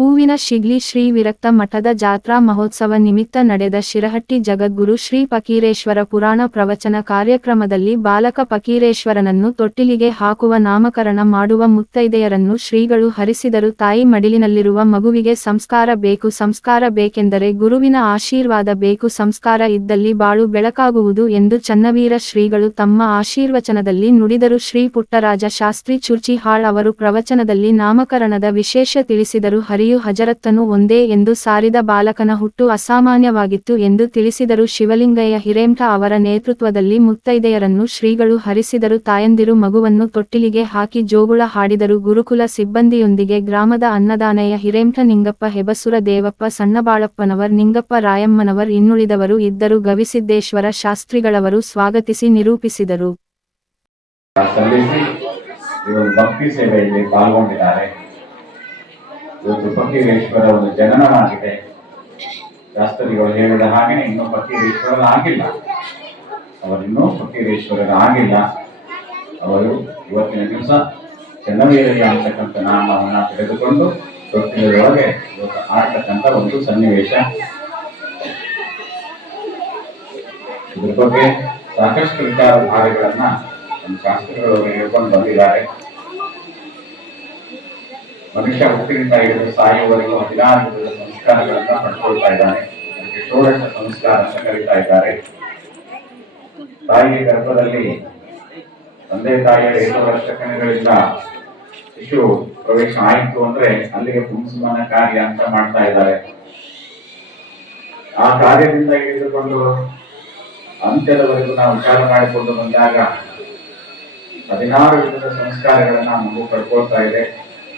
ಹೂವಿನ ಶಿಗ್ಲಿ ಶ್ರೀ ವಿರಕ್ತ ಮಠದ ಜಾತ್ರಾ ಮಹೋತ್ಸವ ನಿಮಿತ್ತ ನಡೆದ ಶಿರಹಟ್ಟಿ ಜಗದ್ಗುರು ಶ್ರೀ ಪಕೀರೇಶ್ವರ ಪುರಾಣ ಪ್ರವಚನ ಕಾರ್ಯಕ್ರಮದಲ್ಲಿ ಬಾಲಕ ಪಕೀರೇಶ್ವರನನ್ನು ತೊಟ್ಟಿಲಿಗೆ ಹಾಕುವ ನಾಮಕರಣ ಮಾಡುವ ಮುತ್ತೈದೆಯರನ್ನು ಶ್ರೀಗಳು ಹರಿಸಿದರು. ತಾಯಿ ಮಡಿಲಿನಲ್ಲಿರುವ ಮಗುವಿಗೆ ಸಂಸ್ಕಾರ ಬೇಕು, ಸಂಸ್ಕಾರ ಬೇಕೆಂದರೆ ಗುರುವಿನ ಆಶೀರ್ವಾದ ಬೇಕು, ಸಂಸ್ಕಾರ ಇದ್ದಲ್ಲಿ ಬಾಳು ಬೆಳಕಾಗುವುದು ಎಂದು ಚನ್ನವೀರ ಶ್ರೀಗಳು ತಮ್ಮ ಆಶೀರ್ವಚನದಲ್ಲಿ ನುಡಿದರು. ಶ್ರೀ ಪುಟ್ಟರಾಜ ಶಾಸ್ತ್ರಿ ಚುರ್ಚಿಹಾಳ್ ಅವರು ಪ್ರವಚನದಲ್ಲಿ ನಾಮಕರಣದ ವಿಶೇಷ ತಿಳಿಸಿದರು. ಹರಿಯು ಹಜರತ್ತನು ಒಂದೇ ಎಂದು ಸಾರಿದ ಬಾಲಕನ ಹುಟ್ಟು ಅಸಾಮಾನ್ಯವಾಗಿತ್ತು ಎಂದು ತಿಳಿಸಿದರು. ಶಿವಲಿಂಗಯ್ಯ ಹಿರೇಮಠ ಅವರ ನೇತೃತ್ವದಲ್ಲಿ ಮುತ್ತೈದೆಯರನ್ನು ಶ್ರೀಗಳು ಹರಿಸಿದರು. ತಾಯಂದಿರು ಮಗುವನ್ನು ತೊಟ್ಟಿಲಿಗೆ ಹಾಕಿ ಜೋಗುಳ ಹಾಡಿದರು. ಗುರುಕುಲ ಸಿಬ್ಬಂದಿಯೊಂದಿಗೆ ಗ್ರಾಮದ ಅನ್ನದಾನಯ್ಯ ಹಿರೇಮಠ ನಿಂಗಪ್ಪ, ಹೆಬಸುರ ದೇವಪ್ಪ, ಸಣ್ಣಬಾಳಪ್ಪನವರ್, ನಿಂಗಪ್ಪ ರಾಯಮ್ಮನವರ್ ಇನ್ನುಳಿದವರು ಇದ್ದರು. ಗವಿಸಿದ್ದೇಶ್ವರ ಶಾಸ್ತ್ರಿಗಳವರು ಸ್ವಾಗತಿಸಿ ನಿರೂಪಿಸಿದರು. ಈ ಒಂದು ಭಕ್ತಿ ಸೇವೆಯಲ್ಲಿ ಪಾಲ್ಗೊಂಡಿದ್ದಾರೆ. ಇವತ್ತು ಫಕೀರೇಶ್ವರ ಒಂದು ಜನನವಾಗಿದೆ. ಶಾಸ್ತ್ರಿಗಳು ಹೇಳಿದ ಹಾಗೆಯೇ ಇನ್ನೂ ಫಕೀರೇಶ್ವರರ ಆಗಿಲ್ಲ. ಅವರಿನ್ನೂ ಫಕೀರೇಶ್ವರರ ಆಗಿಲ್ಲ. ಅವರು ಇವತ್ತಿನ ದಿವಸ ಚನ್ನವೀರಯ್ಯ ಅಂತಕ್ಕಂಥ ನಾಮವನ್ನು ತೆಗೆದುಕೊಂಡು ತೊಟ್ಟಿಲೊಳಗೆ ಇವತ್ತು ಆಡ್ತಕ್ಕಂಥ ಒಂದು ಸನ್ನಿವೇಶ. ಇದ್ರ ಬಗ್ಗೆ ಸಾಕಷ್ಟು ವಿಚಾರ ಭಾಗಗಳನ್ನ ನಮ್ಮ ಶಾಸ್ತ್ರಿಗಳು ಹೇಳ್ಕೊಂಡು ಬಂದಿದ್ದಾರೆ. ಮನುಷ್ಯ ಹುಟ್ಟಿನಿಂದ ಹಿಡಿದು ಸಾಯುವವರೆಗೂ ಹದಿನಾರು ವಿಧದ ಸಂಸ್ಕಾರಗಳನ್ನ ಪಡ್ಕೊಳ್ತಾ ಇದ್ದಾನೆ. ಅದಕ್ಕೆ ಷೋಡಶ ಸಂಸ್ಕಾರ ಅಂತ ಕರೀತಾ ಇದ್ದಾರೆ. ತಾಯಿಯ ಗರ್ಭದಲ್ಲಿ ತಂದೆ ತಾಯಿಯ ಎರಡು ವರ್ಷ ಕಣಗಳಿಂದ ಶಿಶು ಪ್ರವೇಶ ಆಯಿತು ಅಂದ್ರೆ ಅಲ್ಲಿಗೆ ಪುಂಸಮನ ಕಾರ್ಯ ಅಂತ ಮಾಡ್ತಾ ಇದ್ದಾರೆ. ಆ ಕಾರ್ಯದಿಂದ ಹಿಡಿದುಕೊಂಡು ಅಂತ್ಯದವರೆಗೂ ನಾವು ವಿಚಾರ ಮಾಡಿಕೊಂಡು ಬಂದಾಗ ಹದಿನಾರು ವಿಧದ ಸಂಸ್ಕಾರಗಳನ್ನ ಮಗು ಪಡ್ಕೊಳ್ತಾ ಇದೆ.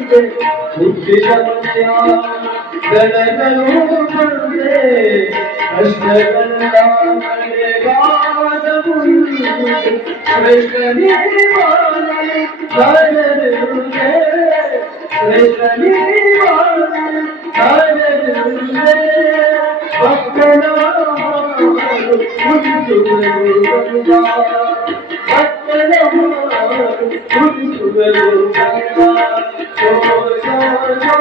बंदे उद्देश्य दलदलों बंदे अष्टगंधा मेरे बाबा बुंदे कृष्णने वाले दलद बुंदे कृष्णने वाले दलद बुंदे भक्तना मुझे भक्तना मुझे Oh,